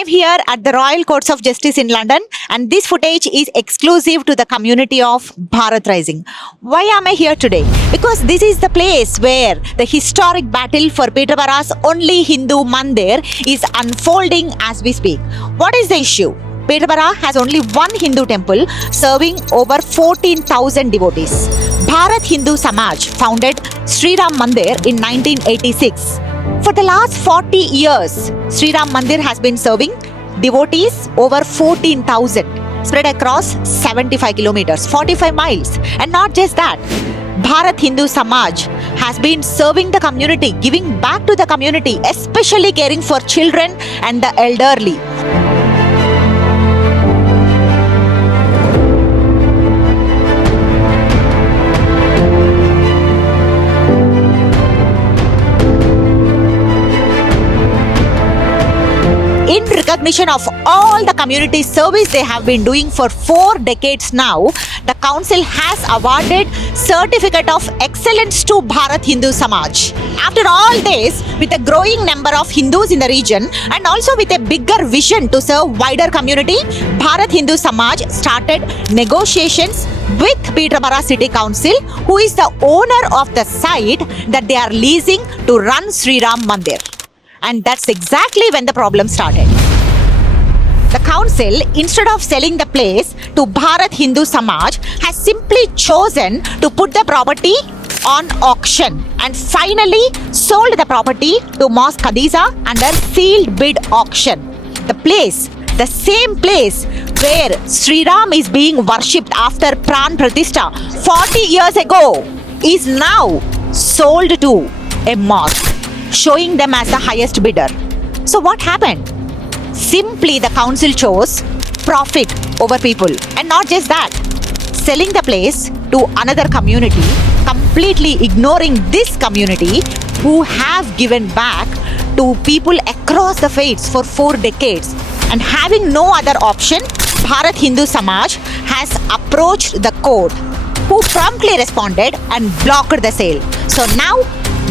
am here at the Royal Courts of Justice in London, and this footage is exclusive to the community of Bharat Rising. Why am I here today? Because this is the place where the historic battle for Peterborough's only Hindu mandir is unfolding as we speak. What is the issue? Peterborough has only one Hindu temple serving over 14,000 devotees. Bharat Hindu Samaj founded Sri Ram Mandir in 1986. For the last 40 years, Sri Ram Mandir has been serving devotees over 14,000, spread across 75 kilometers, 45 miles. And not just that, Bharat Hindu Samaj has been serving the community, giving back to the community, especially caring for children and the elderly. In recognition of all the community service they have been doing for 4 decades now, the council has awarded Certificate of Excellence to Bharat Hindu Samaj. After all this, with a growing number of Hindus in the region and also with a bigger vision to serve wider community, Bharat Hindu Samaj started negotiations with Peterborough City Council, who is the owner of the site that they are leasing to run Sri Ram Mandir. And that's exactly when the problem started. The council, instead of selling the place to Bharat Hindu Samaj, has simply chosen to put the property on auction and finally sold the property to Mosque under sealed bid auction. The same place where Sri Ram is being worshipped after Pran Pratishtha 40 years ago, is now sold to a mosque, showing them as the highest bidder. So what happened? Simply the council chose profit over people. And not just that, selling the place to another community, completely ignoring this community who have given back to people across the faiths for 4 decades. And having no other option, Bharat Hindu Samaj has approached the court, who promptly responded and blocked the sale. So now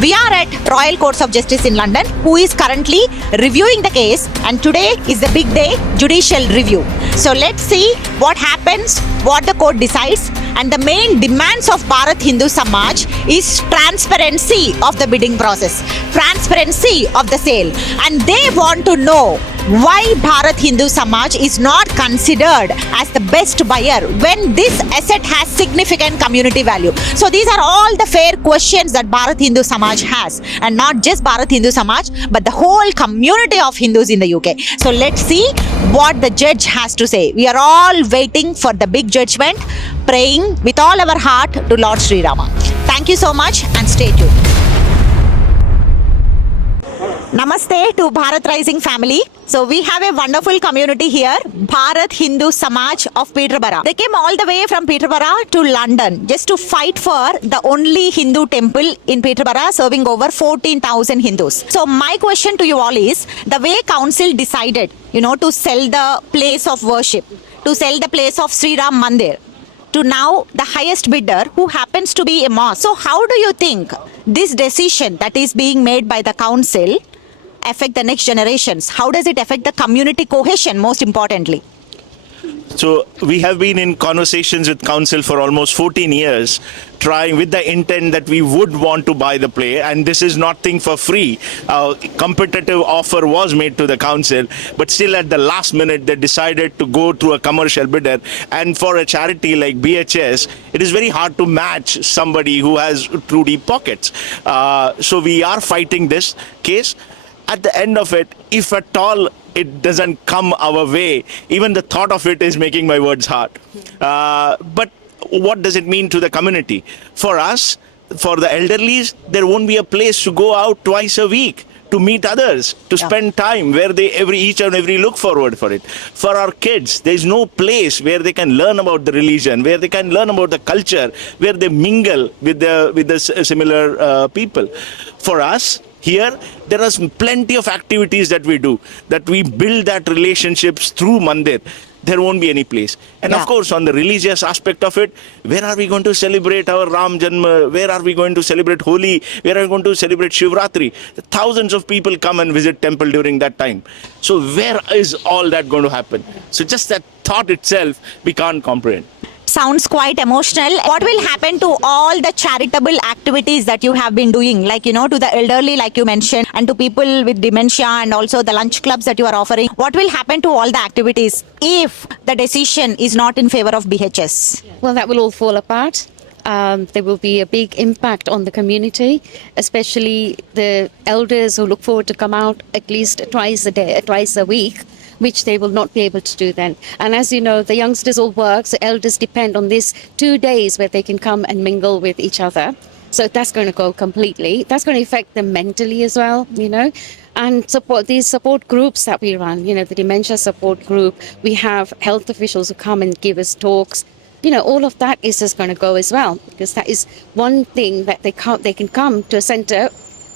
we are at Royal Courts of Justice in London, who is currently reviewing the case, and today is the big day, judicial review. So let's see what happens, what the court decides, and the main demands of Bharat Hindu Samaj is transparency of the bidding process, transparency of the sale, and they want to know why Bharat Hindu Samaj is not considered as the best buyer when this asset has significant community value. So these are all the fair questions that Bharat Hindu Samaj has, and not just Bharat Hindu Samaj, but the whole community of Hindus in the UK. So let's see what the judge has to say. We are all waiting for the big judgment, praying with all our heart to Lord Sri Rama. Thank you so much and stay tuned. Namaste to Bharat Rising family. So we have a wonderful community here, Bharat Hindu Samaj of Peterborough. They came all the way from Peterborough to London just to fight for the only Hindu temple in Peterborough serving over 14,000 Hindus. So my question to you all is, the way council decided, to sell the place of worship, to sell the place of Sri Ram Mandir, to now the highest bidder who happens to be a mosque. So how do you think this decision that is being made by the council affect the next generations? How does it affect the community cohesion, most importantly? So we have been in conversations with council for almost 14 years, trying with the intent that we would want to buy the play, and this is nothing for free. A competitive offer was made to the council, but still at the last minute they decided to go through a commercial bidder. And for a charity like BHS, it is very hard to match somebody who has true deep pockets. So we are fighting this case. At the end of it, if at all it doesn't come our way, even the thought of it is making my words hard. But what does it mean to the community? For us, for the elderlies, there won't be a place to go out twice a week to meet others, to spend time where they each and every look forward for it. For our kids, there is no place where they can learn about the religion, where they can learn about the culture, where they mingle with the similar people. For us, here, there are plenty of activities that we do, that we build that relationships through Mandir. there won't be any place. And of course, on the religious aspect of it, where are we going to celebrate our Ram Janma? Where are we going to celebrate Holi? Where are we going to celebrate Shivratri? Thousands of people come and visit temple during that time. So where is all that going to happen? So just that thought itself, we can't comprehend. Sounds quite emotional. What will happen to all the charitable activities that you have been doing, like, to the elderly, like you mentioned, and to people with dementia, and also the lunch clubs that you are offering? What will happen to all the activities if the decision is not in favor of BHS? Well, that will all fall apart. There will be a big impact on the community, especially the elders who look forward to come out at least twice a week, which they will not be able to do then. And as you know, the youngsters all work, so elders depend on these 2 days where they can come and mingle with each other. So that's going to go completely. That's going to affect them mentally as well, And these support groups that we run, the dementia support group, we have health officials who come and give us talks. All of that is just going to go as well, because that is one thing that they can come to a center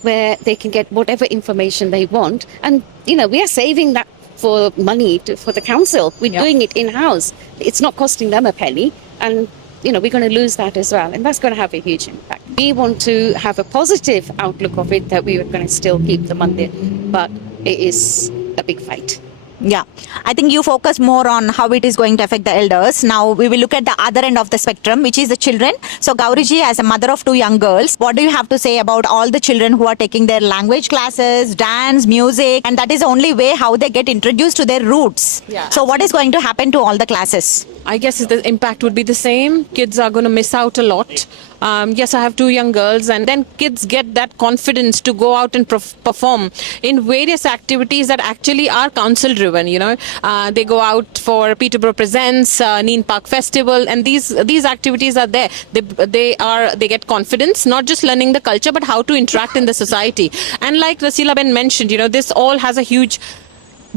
where they can get whatever information they want. And, we are saving that for money for the council. We're doing it in-house. It's not costing them a penny. And, we're going to lose that as well. And that's going to have a huge impact. We want to have a positive outlook of it, that we are going to still keep the mandir. But it is a big fight. Yeah, I think you focus more on how it is going to affect the elders. Now we will look at the other end of the spectrum, which is the children. So Gauriji, as a mother of 2 young girls, what do you have to say about all the children who are taking their language classes, dance, music, and that is the only way how they get introduced to their roots? Yeah. So what is going to happen to all the classes? I guess the impact would be the same. Kids are going to miss out a lot. Yes, I have 2 young girls, and then kids get that confidence to go out and perform in various activities that actually are council driven. They go out for Peterborough Presents, Neen Park Festival, and these activities are there. They get confidence, not just learning the culture, but how to interact in the society. And like Rasila Ben mentioned, this all has a huge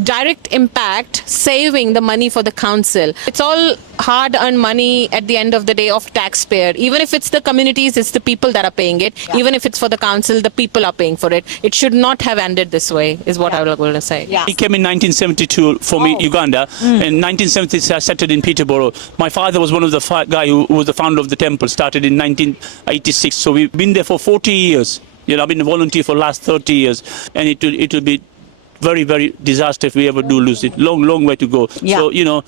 direct impact, saving the money for the council. It's all hard-earned money at the end of the day of taxpayer. Even if it's the communities, it's the people that are paying it. Yeah. Even if it's for the council, the people are paying for it. It should not have ended this way, is what I was going to say. Yeah. He came in 1972 for me, Uganda. In 1970, I settled in Peterborough. My father was one of the guy who was the founder of the temple, started in 1986. So we've been there for 40 years. I've been a volunteer for the last 30 years. And it will be very, very disaster if we ever do lose it. Long way to go. Yeah. So,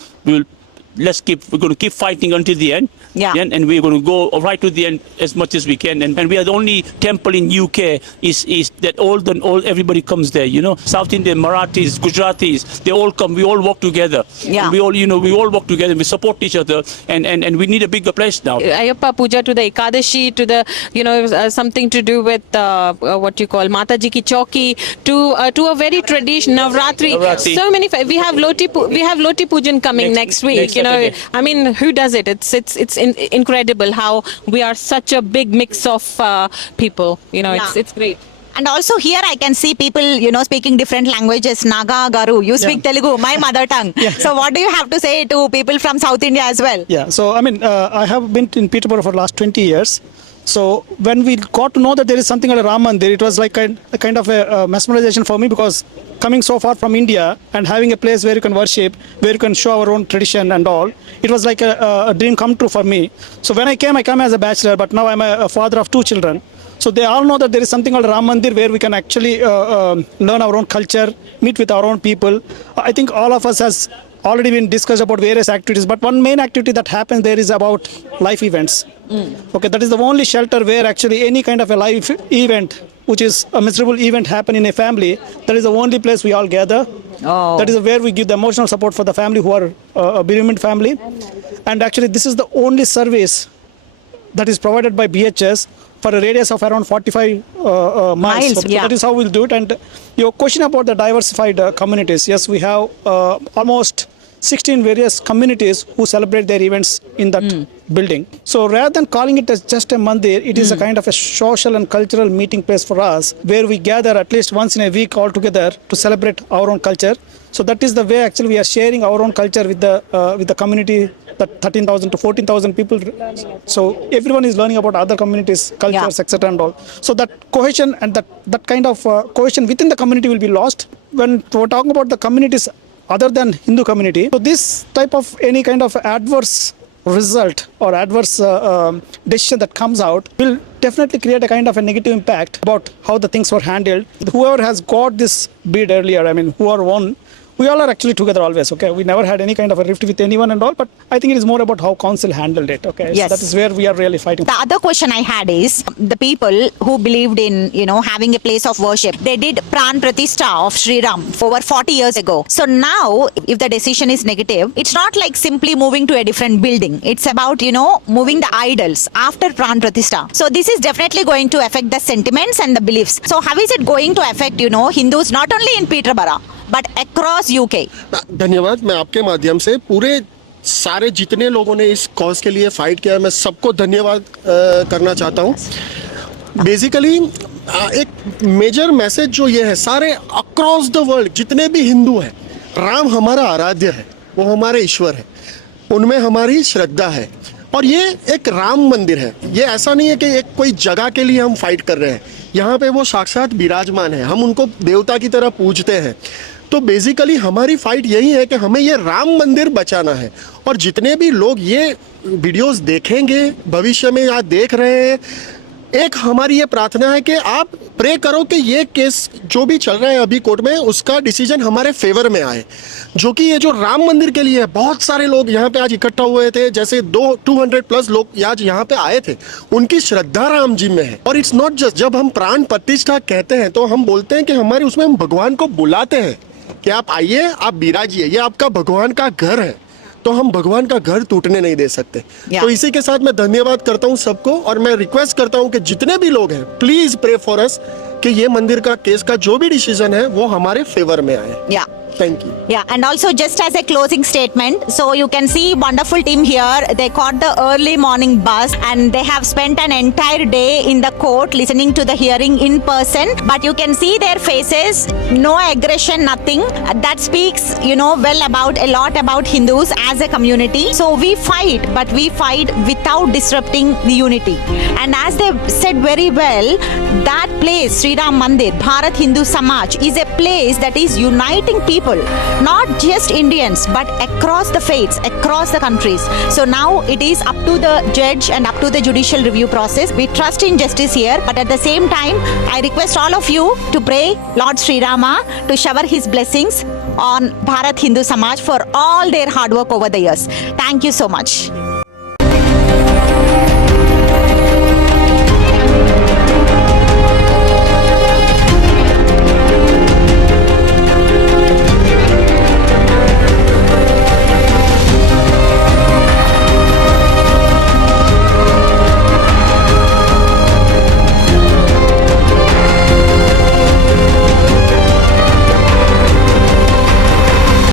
we're going to keep fighting until the end. Yeah. And we're going to go right to the end as much as we can. And we are the only temple in UK is that all everybody comes there. South Indian, Marathis, Gujaratis, they all come. We all work together. Yeah. And we all work together. We support each other. And we need a bigger place now. Ayappa Puja to the Ekadashi, to the something to do with what you call Mataji ki Chauki, to a very traditional Navratri. So many. We have Loti Pujan coming next week. I mean, who does it? It's incredible how we are such a big mix of people. It's great. And also here I can see people, speaking different languages. Naga, Garu, you speak Telugu, my mother tongue. So what do you have to say to people from South India as well? Yeah, so I have been in Peterborough for the last 20 years. So when we got to know that there is something like a Ram Mandir, it was like a kind of a mesmerization for me, because coming so far from India and having a place where you can worship, where you can show our own tradition and all, it was like a dream come true for me. So when I came as a bachelor, but now I'm a father of 2 children. So they all know that there is something called Ram Mandir where we can actually learn our own culture, meet with our own people. I think all of us has already been discussed about various activities, but one main activity that happens there is about life events. Okay, that is the only shelter where actually any kind of a life event, which is a miserable event happen in a family, that is the only place we all gather. That is where we give the emotional support for the family who are a bereavement family. And actually this is the only service that is provided by BHS for a radius of around 45 miles. So that is how we'll do it. And your question about the diversified communities, yes, we have almost 16 various communities who celebrate their events in that building. So rather than calling it as just a mandir, it is a kind of a social and cultural meeting place for us, where we gather at least once in a week all together to celebrate our own culture. So that is the way actually we are sharing our own culture with the community, that 13,000 to 14,000 people. So everyone is learning about other communities, cultures, etc. and all. So that cohesion and that kind of cohesion within the community will be lost. When we're talking about the communities other than Hindu community. So this type of any kind of adverse result or adverse decision that comes out will definitely create a kind of a negative impact about how the things were handled. Whoever has got this bid earlier, I mean, whoever won, we all are actually together always, okay? We never had any kind of a rift with anyone and all, but I think it is more about how council handled it, okay? Yes. So that is where we are really fighting. The other question I had is the people who believed in, having a place of worship, they did Pran Pratishtha of Sri Ram over 40 years ago. So now, if the decision is negative, it's not like simply moving to a different building. It's about, moving the idols after Pran Pratishtha. So this is definitely going to affect the sentiments and the beliefs. So how is it going to affect, Hindus not only in Peterborough, but across UK? धन्यवाद. मैं आपके माध्यम से पूरे सारे जितने लोगों ने इस कॉज के लिए फाइट किया, मैं सबको धन्यवाद करना चाहता हूँ. बेसिकली एक मेजर मैसेज जो ये है, सारे अक्रॉस द वर्ल्ड जितने भी हिंदू हैं, राम हमारा आराध्य है, वो हमारे ईश्वर है, उनमें हमारी श्रद्धा है. और ये एक राम मंदिर है. ये ऐसा नहीं है कि एक कोई जगह के लिए हम फाइट कर रहे हैं. यहाँ पे वो साक्षात विराजमान है, हम उनको देवता की तरह पूजते हैं. तो बेसिकली हमारी फाइट यही है कि हमें ये राम मंदिर बचाना है. और जितने भी लोग ये वीडियोस देखेंगे, भविष्य में यहाँ देख रहे हैं, एक हमारी ये प्रार्थना है कि आप प्रे करो कि ये केस जो भी चल रहा है अभी कोर्ट में, उसका डिसीजन हमारे फेवर में आए. जो कि ये जो राम मंदिर के लिए है, बहुत सारे लोग यहाँ पे आज इकट्ठा हुए थे, जैसे 200+ लोग आज यहाँ पे आए थे, उनकी श्रद्धा राम जी में है. और इट्स नॉट जस्ट, जब हम प्राण प्रतिष्ठा कहते हैं तो हम बोलते हैं कि हमारे उसमें हम भगवान को बुलाते हैं कि आप आइए, आप विराजिए, ये आपका भगवान का घर है. तो हम भगवान का घर टूटने नहीं दे सकते. तो इसी के साथ मैं धन्यवाद करता हूं सबको, और मैं रिक्वेस्ट करता हूं कि जितने भी लोग हैं, प्लीज प्रे फॉर अस कि ये मंदिर का केस का जो भी डिसीजन है वो हमारे फेवर में आए. Thank you. Yeah, and also just as a closing statement, so you can see wonderful team here. They caught the early morning bus and they have spent an entire day in the court listening to the hearing in person. But you can see their faces, no aggression, nothing. That speaks, well about a lot about Hindus as a community. So we fight, but we fight without disrupting the unity. And as they said very well, that place, Sri Ram Mandir, Bharat Hindu Samaj, is a place that is uniting people. Not just Indians, but across the faiths, across the countries. So now it is up to the judge and up to the judicial review process. We trust in justice here, but at the same time, I request all of you to pray Lord Sri Rama to shower his blessings on Bharat Hindu Samaj for all their hard work over the years. Thank you so much.